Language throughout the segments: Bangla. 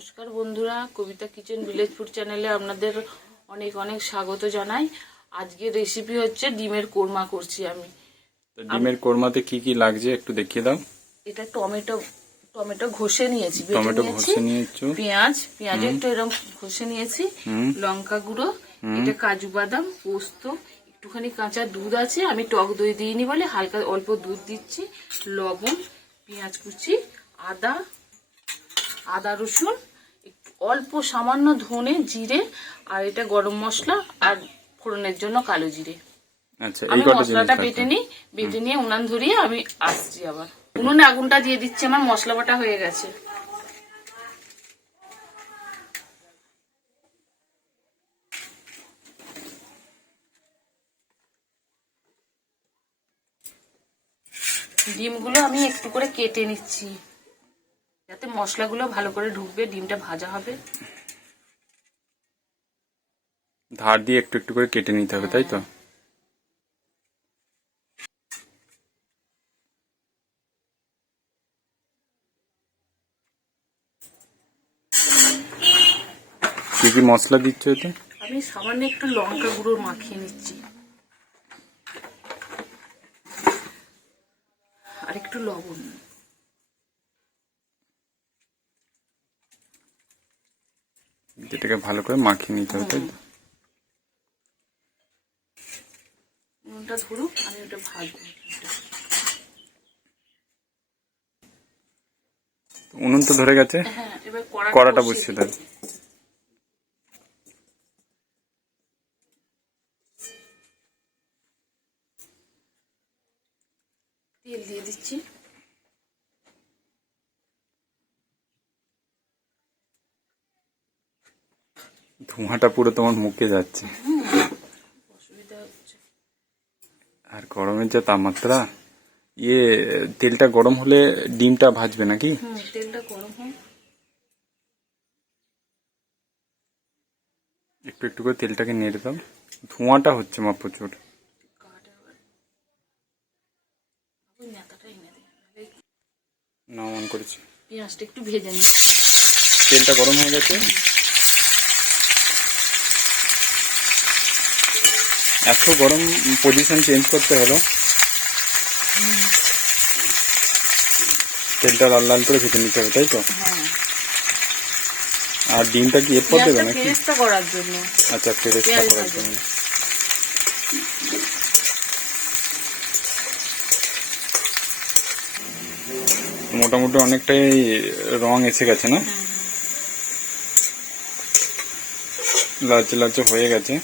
নমস্কার বন্ধুরা, কবিতা কিচেন ভিলেজ ফুড চ্যানেলে আপনাদের অনেক অনেক স্বাগত জানাই। আজকের রেসিপি হচ্ছে ডিমের কোরমা করছি আমি। তো ডিমের কোরমাতে কি কি লাগছে একটু দেখিয়ে দাও। এটা টমেটো ঘষে নিয়েছি, টমেটো ঘষে নিয়েছো, পেঁয়াজ একটু এরকম ঘষে নিয়েছি, লঙ্কা গুঁড়ো, এটা কাজু বাদাম, পোস্ত, একটুখানি কাঁচা দুধ আছে, আমি টক দই দিইনি বলে হালকা অল্প দুধ দিচ্ছি, লবণ, পেঁয়াজ কুচি, আদা রসুন, একটু অল্প সামান্য ধনে, জিরে, আর এটা গরম মশলা, আর ফোড়নের জন্য কালো জিরে। আচ্ছা, আমি মশলাটা বেটে নিয়ে উনান ধরিয়ে আমি আসছি। আবার উনুনে আগুনটা দিয়ে দিচ্ছি, আমার মশলা বাটা হয়ে গেছে। ডিমগুলো আমি একটু করে কেটে নিচ্ছি যাতে মশলাগুলো ভালো করে ঢুকবে, ডিমটা ভাজা হবে। ধার দিয়ে একটু একটু করে কেটে নিতে হবে, তাই তো? কি কি মশলা দিচ্ছ এতে? আমি সামান্য একটু লঙ্কা গুঁড়ো মাখিয়ে নিচ্ছি, আর একটু লবণ। যেটাকে ভালো করে মাখিয়ে নিতে হবে, তাই তো? নুনটা ধরুক, আমি ওটা ভাজবো। উনুন তো ধরে গেছে, হ্যাঁ, এবার কড়াটা বসিয়ে দাও। তেল দিয়ে দিচ্ছি। ধোঁয়াটা পুরো তোমার মুখে যাচ্ছে, অসুবিধা হচ্ছে। আর গরমের যা তাপমাত্রা, তেলটা গরম হলে ডিমটা ভাজবে নাকি? তেলটা গরম হয়, একটু একটু করে তেলটাকে নেড়ে দাও। ধোঁয়াটা হচ্ছে মা প্রচুর। না, অন করেছি। পেঁয়াজটা একটু ভেজে নিচ্ছি। তেলটা গরম হয়ে গেছে। এত গরম পজিশন চেঞ্জ করতে হলো। তেলটা লাল লাল করে ভেজে নিতে হবে, তাই তো? আর ডিমটা কি এরপর দেবে নাকি? পেরেস্তা করার জন্য। আচ্ছা, পেরেস্তা করার জন্য। মোটামুটি অনেকটাই রং এসে গেছে না? লালচে লালচে হয়ে গেছে,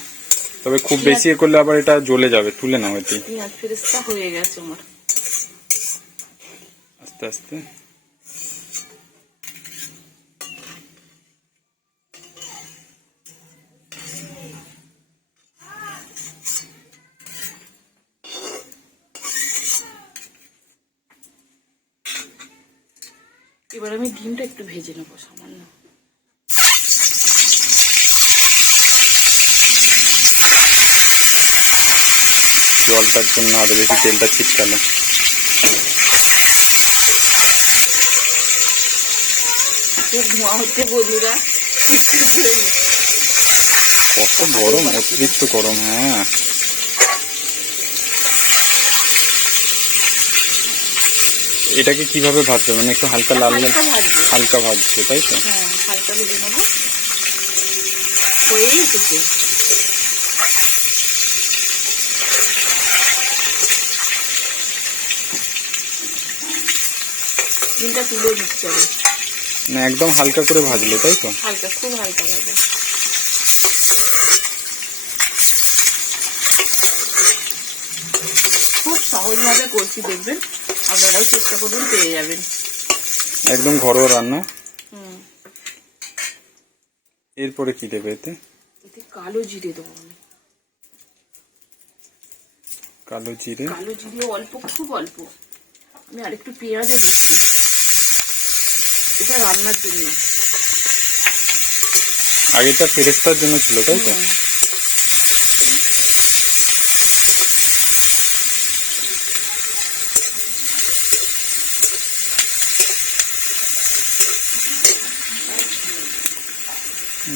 তবে খুব বেশি করলে আবার এটা জ্বলে যাবে। তুলে নাও এতে। পেঁয়াজ পেরেস্তা হয়ে গেছে আমার। আস্তে আস্তে এবার আমি ডিমটা একটু ভেজে নেবো সামান্য। জলটার জন্য আরো বেশি তেলটা ছিটকালো। খুব ধোঁয়া হচ্ছে বন্ধুরা, কত গরম, অতিরিক্ত গরম। হ্যাঁ, এটাকে কিভাবে ভাজবে? মানে একটু হালকা লাল লাল হালকা ভাজছে, তাই তো? হ্যাঁ, হালকা ভেজে নেবো। হয়েই এসেছে। ডিমটা তুলে নিচ্ছি আমি। না, একদম হালকা করে ভাজলে, তাই তো? হালকা, খুব হালকা ভাজা। খুব সহজভাবে করছি, দেখবেন আপনারাও চেষ্টা করবেন, পেয়ে যাবেন। একদম ঘরোয়া রান্না। এরপরে কি দেবে এতে? এতে কালো জিরে দেবো আমি। কালো জিরে অল্প, খুব অল্প। আমি আরেকটু পেঁয়াজও দিচ্ছি, এটা রান্নার জন্য। আগেটা পেরেস্তার জন্য ছিল, তাই তো? তো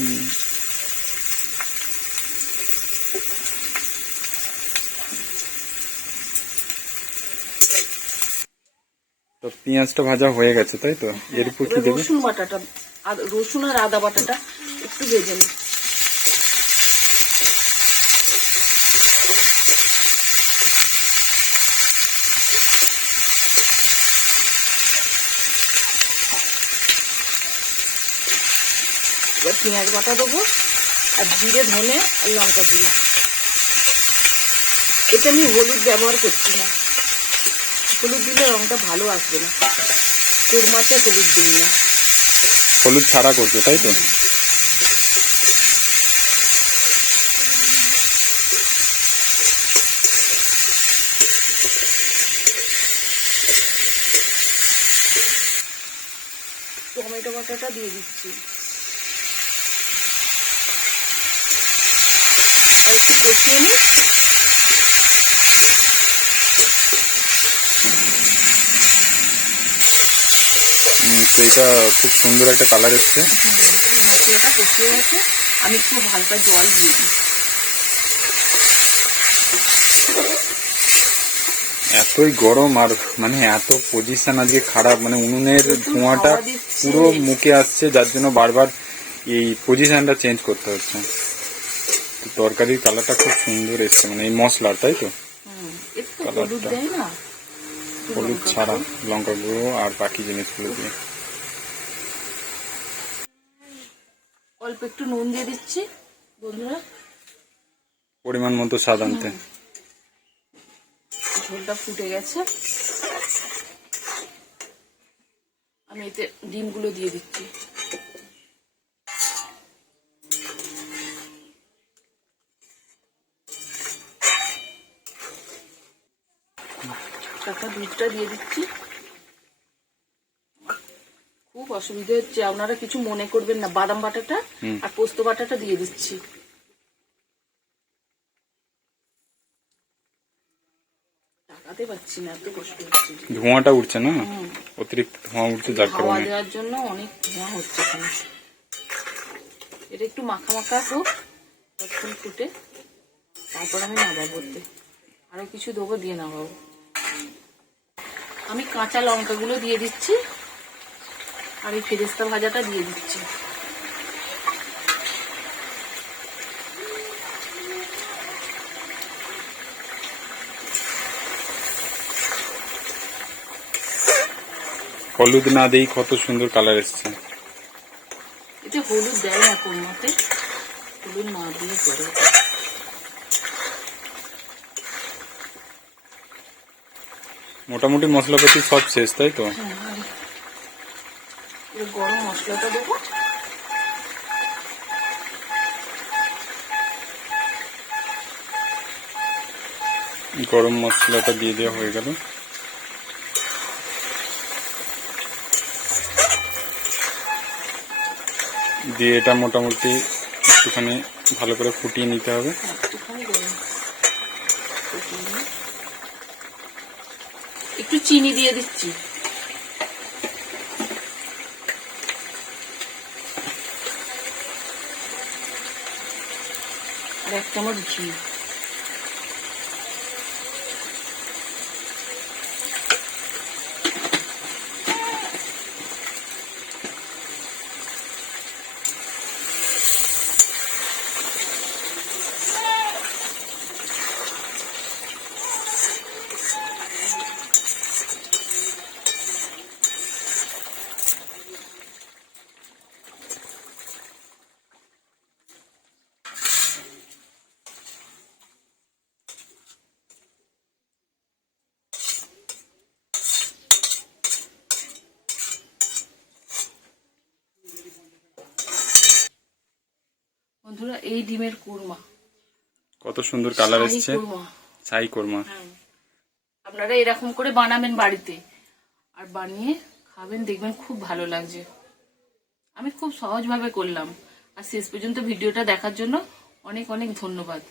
পেঁয়াজটা ভাজা হয়ে গেছে তাই তো, এরপর কি এবার দেবে? রসুন বাটাটা, রসুন আর আদা বাটাটা একটু ভেজে নিই। এবার পেঁয়াজ বাটা দেবো আর জিরে, ধনে আর লঙ্কা গুঁড়ো। এটা আমি হলুদ ব্যবহার করছি না, হলুদ দিলে রংটা ভালো আসবে না, কোরমাতে হলুদ দিই না। হলুদ ছাড়া করছো তাই তো? টমেটো বাটাটা দিয়ে দিচ্ছি আর একটু কষিয়ে নিই। তো এটা খুব সুন্দর একটা কালার এসছে। মশলাটা কষিয়ে গেছে, আমি একটু হালকা জল দিয়ে দিই। এতই গরম আর মানে এত পজিশন আজকে খারাপ, মানে উনুনের ধোঁয়াটা পুরো মুখে আসছে, যার জন্য বারবার এই পজিশনটা চেঞ্জ করতে হচ্ছে। তরকারির কালারটা খুব সুন্দর এসছে, মানে এই মশলার, তাই তো? একটু হলুদ দেয় না, হলুদ ছাড়া, লঙ্কা গুঁড়ো আর বাকি জিনিসগুলো দিয়ে। অল্প একটু নুন দিয়ে দিচ্ছি বন্ধুরা, পরিমাণ মতো স্বাদ আনতে। ঝোলটা ফুটে গেছে, আমি এতে ডিমগুলো দিয়ে দিচ্ছি। টাকা দুধটা দিয়ে দিচ্ছি। খুব অসুবিধা হচ্ছে, আপনারা কিছু মনে করবেন না, বাদাম বাটাটা আর পোস্ত বাটাটা দিয়ে দিচ্ছি। টাকাতে পাচ্ছি না, এত কষ্ট হচ্ছে। ধোঁয়াটা উঠছে না, অতিরিক্ত ধোঁয়া উঠছে, যার হাওয়া কারণে দেওয়ার জন্য অনেক ধোঁয়া হচ্ছে এখানে। এটা একটু মাখা মাখা হোক, ততক্ষণ ফুটে, তারপর আমি নামাবো। আরো কিছু দেবো, দিয়ে নামাবো। আমি কাঁচা লঙ্কাগুলো দিয়ে দিচ্ছি আর এই ফেরেস্তা ভাজাটা দিয়ে দিচ্ছি। হলুদ না দিই কত সুন্দর কালার এসছে। এতে হলুদ দেয় না কোরমাতে, হলুদ না দিয়ে করে। মোটামুটি মশলাপাতি সব শেষ, তাই তো? গরম মশলাটা দেবো, গরম মশলাটা দিয়ে দেওয়া হয়ে গেল। দিয়ে এটা মোটামুটি একটুখানি ভালো করে ফুটিয়ে নিতে হবে। একটু চিনি দিয়ে দিচ্ছি আর 1 চামচ ঘি। বন্ধুরা, এই ডিমের কোরমা কত সুন্দর কালার শাহী এসছে, কোরমা। ছাই কোরমা। আপনারা এরকম করে বানাবেন বাড়িতে, আর বানিয়ে খাবেন, দেখবেন খুব ভালো লাগছে। আমি খুব সহজভাবে করলাম, আর শেষ পর্যন্ত ভিডিওটা দেখার জন্য অনেক অনেক ধন্যবাদ।